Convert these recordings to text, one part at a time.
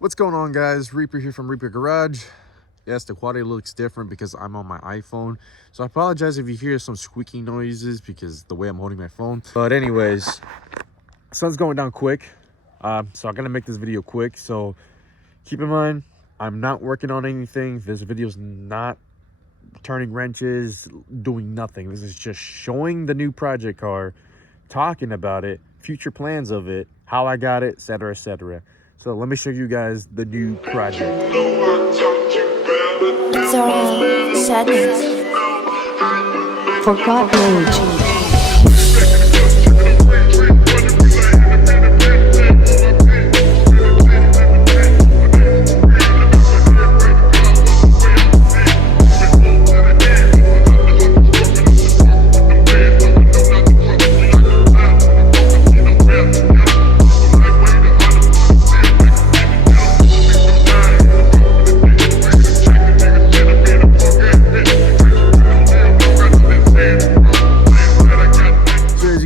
What's going on, guys? Reaper here from Reaper Garage. Yes, the quality looks different because I'm on my iPhone, so I apologize if you hear some squeaking noises because the way I'm holding my phone. But anyways, sun's going down quick, so I'm gonna make this video quick. So keep in mind, I'm not working on anything. This video's not turning wrenches, doing nothing. This is just showing the new project car, talking about it, future plans of it, how I got it, etc, etc. So let me show you guys the new project. It's all sadness. Forgot language.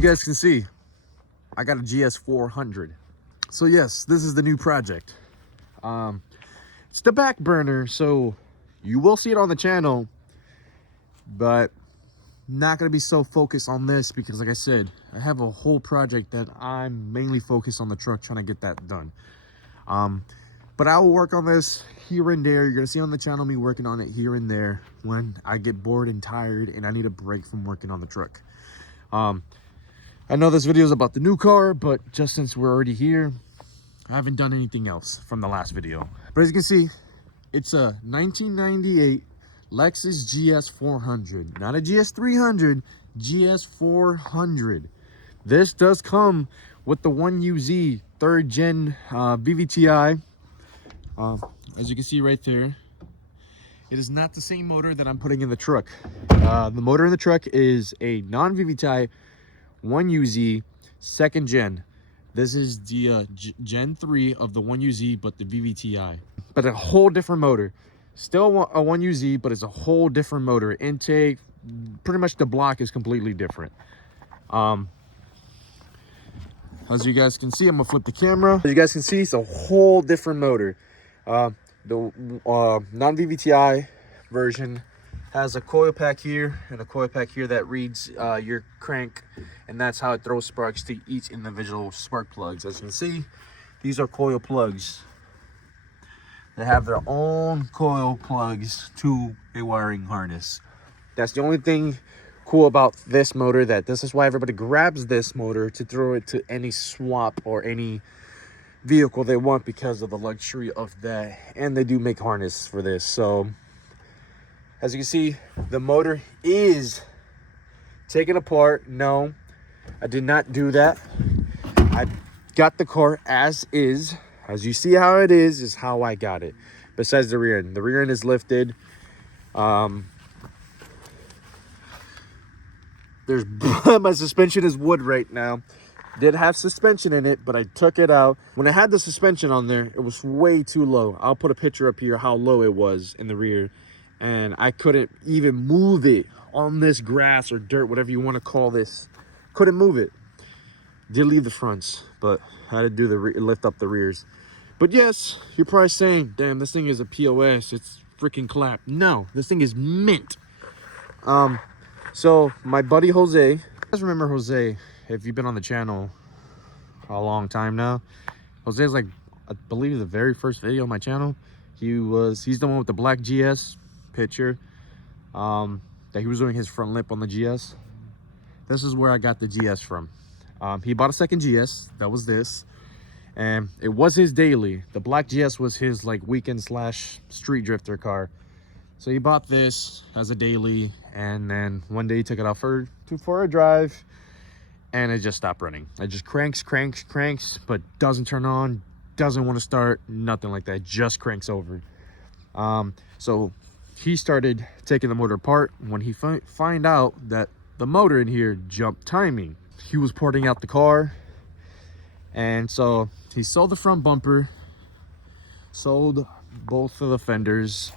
As you can see, I got a GS400. So yes, this is the new project. It's the back burner, so you will see it on the channel, but not gonna be so focused on this because, like I said, I have a whole project that I'm mainly focused on the truck, trying to get that done. But I will work on this here and there. You're gonna see on the channel me working on it here and there when I get bored and tired and I need a break from working on the truck. I know this video is about the new car, but just since we're already here, I haven't done anything else from the last video. But as you can see, it's a 1998 Lexus GS400, not a GS300, GS400. This does come with the 1UZ 3rd gen VVTi. As you can see right there, it is not the same motor that I'm putting in the truck. The motor in the truck is a non-VVTi 1UZ 2nd gen. This is the Gen 3 of the 1UZ, but the VVTi. But a whole different motor. Still a 1UZ, but it's a whole different motor. Intake, pretty much the block is completely different. As you guys can see, I'm gonna flip the camera. As you guys can see, it's a whole different motor. The non-VVTi version has a coil pack here and a coil pack here that reads your crank, and that's how it throws sparks to each individual spark plugs. As you can see, these are coil plugs. They have their own coil plugs to a wiring harness. That's the only thing cool about this motor, that this is why everybody grabs this motor to throw it to any swap or any vehicle they want, because of the luxury of that. And they do make harness for this. So as you can see, the motor is taken apart. No, I did not do that. I got the car as is. As you see how it is how I got it. Besides the rear end. The rear end is lifted. There's my suspension is wood right now. Did have suspension in it, but I took it out. When I had the suspension on there, it was way too low. I'll put a picture up here how low it was in the rear. And I couldn't even move it on this grass or dirt, whatever you want to call this. Couldn't move it. Did leave the fronts, but I had to do the lift up the rears. But yes, you're probably saying, damn, this thing is a POS. It's freaking clap. No, this thing is mint. So my buddy Jose, you guys remember Jose, if you've been on the channel a long time now. Jose is, like, I believe, the very first video on my channel. He's the one with the black GS picture, that he was doing his front lip on the GS. This is where I got the GS from. He bought a second GS, that was this, and it was his daily. The black GS was his, like, weekend slash street drifter car. So he bought this as a daily, and then one day he took it out for a drive, and it just stopped running. It just cranks, but doesn't turn on, doesn't want to start, nothing like that. It just cranks over. So he started taking the motor apart. When he find out that the motor in here jumped timing, he was porting out the car, and so he sold the front bumper, sold both of the fenders.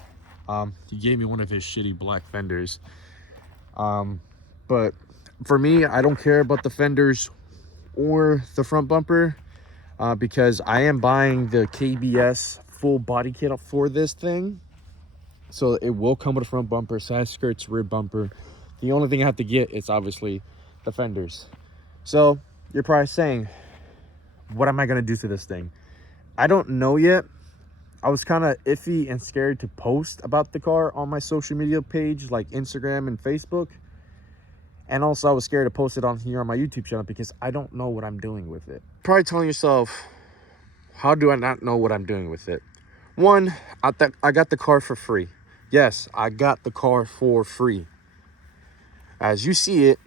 He gave me one of his shitty black fenders, but for me, I don't care about the fenders or the front bumper, because I am buying the KBS full body kit for this thing. So it will come with a front bumper, side skirts, rear bumper. The only thing I have to get is obviously the fenders. So you're probably saying, what am I gonna do to this thing? I don't know yet. I was kind of iffy and scared to post about the car on my social media page, like Instagram and Facebook. And also I was scared to post it on here on my YouTube channel because I don't know what I'm doing with it. Probably telling yourself, how do I not know what I'm doing with it? One, I got the car for free. Yes, I got the car for free. As you see it,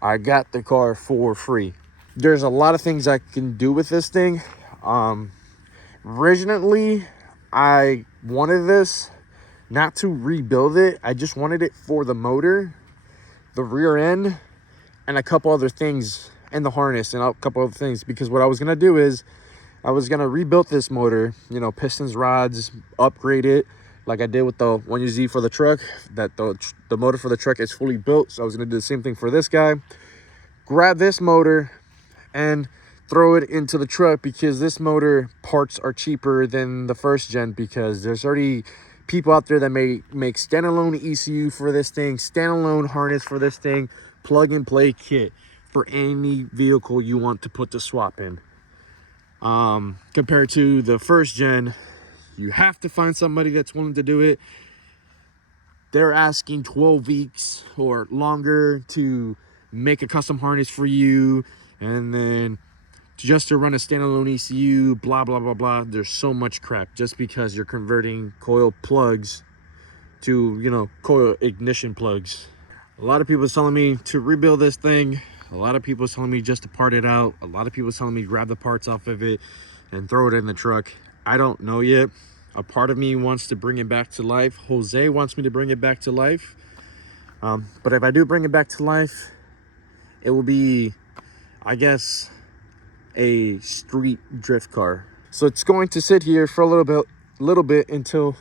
I got the car for free. There's a lot of things I can do with this thing. Originally, I wanted this not to rebuild it. I just wanted it for the motor, the rear end, and a couple other things, and the harness and a couple other things. Because what I was gonna do is I was gonna rebuild this motor, you know, pistons, rods, upgrade it like I did with the 1UZ for the truck. That the motor for the truck is fully built, so I was gonna do the same thing for this guy. Grab this motor and throw it into the truck, because this motor parts are cheaper than the first gen, because there's already people out there that may make standalone ECU for this thing, standalone harness for this thing, plug and play kit for any vehicle you want to put the swap in. Compared to the first gen, you have to find somebody that's willing to do it. They're asking 12 weeks or longer to make a custom harness for you, and then just to run a standalone ECU, blah blah blah blah. There's so much crap just because you're converting coil plugs to, you know, coil ignition plugs. A lot of people are telling me to rebuild this thing. A lot of people are telling me just to part it out. A lot of people are telling me grab the parts off of it and throw it in the truck. I don't know yet. A part of me wants to bring it back to life. Jose wants me to bring it back to life. But if I do bring it back to life, it will be, I guess, a street drift car. So it's going to sit here for a little bit until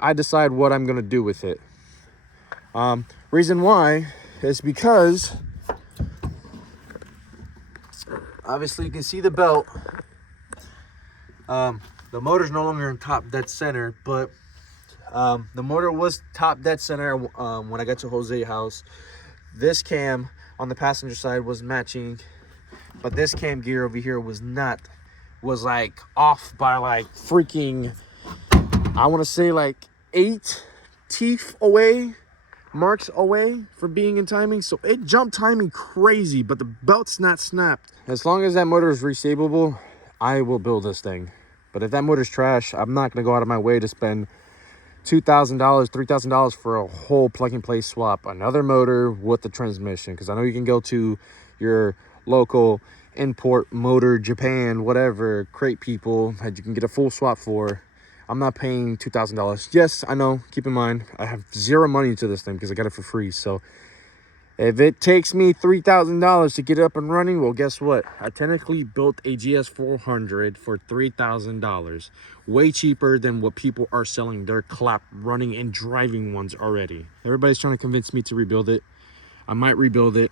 I decide what I'm going to do with it. Reason why is because obviously you can see the belt. The motor's no longer in top dead center, but the motor was top dead center when I got to Jose's house. This cam on the passenger side was matching, but this cam gear over here was not. Was like off by like freaking, I want to say like 8 teeth away, marks away for being in timing. So it jumped timing crazy, but the belt's not snapped. As long as that motor is restableable, I will build this thing. But if that motor's trash, I'm not going to go out of my way to spend $2,000, $3,000 for a whole plug and play swap. Another motor with the transmission, because I know you can go to your local import motor, Japan, whatever, crate people that you can get a full swap for. I'm not paying $2,000. Yes, I know, keep in mind, I have zero money to this thing because I got it for free. So if it takes me $3,000 to get it up and running, well, guess what? I technically built a GS400 for $3,000. Way cheaper than what people are selling their clap running and driving ones already. Everybody's trying to convince me to rebuild it. I might rebuild it,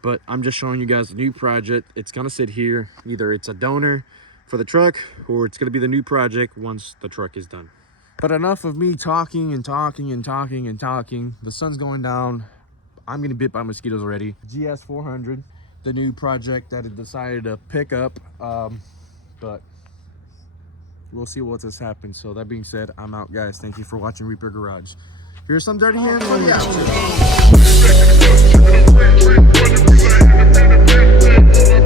but I'm just showing you guys the new project. It's gonna sit here. Either it's a donor for the truck, or it's gonna be the new project once the truck is done. But enough of me talking and talking and talking and talking. The sun's going down. I'm getting bit by mosquitoes already. GS400, the new project that I decided to pick up, but we'll see what's this happen. So that being said, I'm out, guys. Thank you for watching Reaper Garage. Here's some dirty hands on the outro.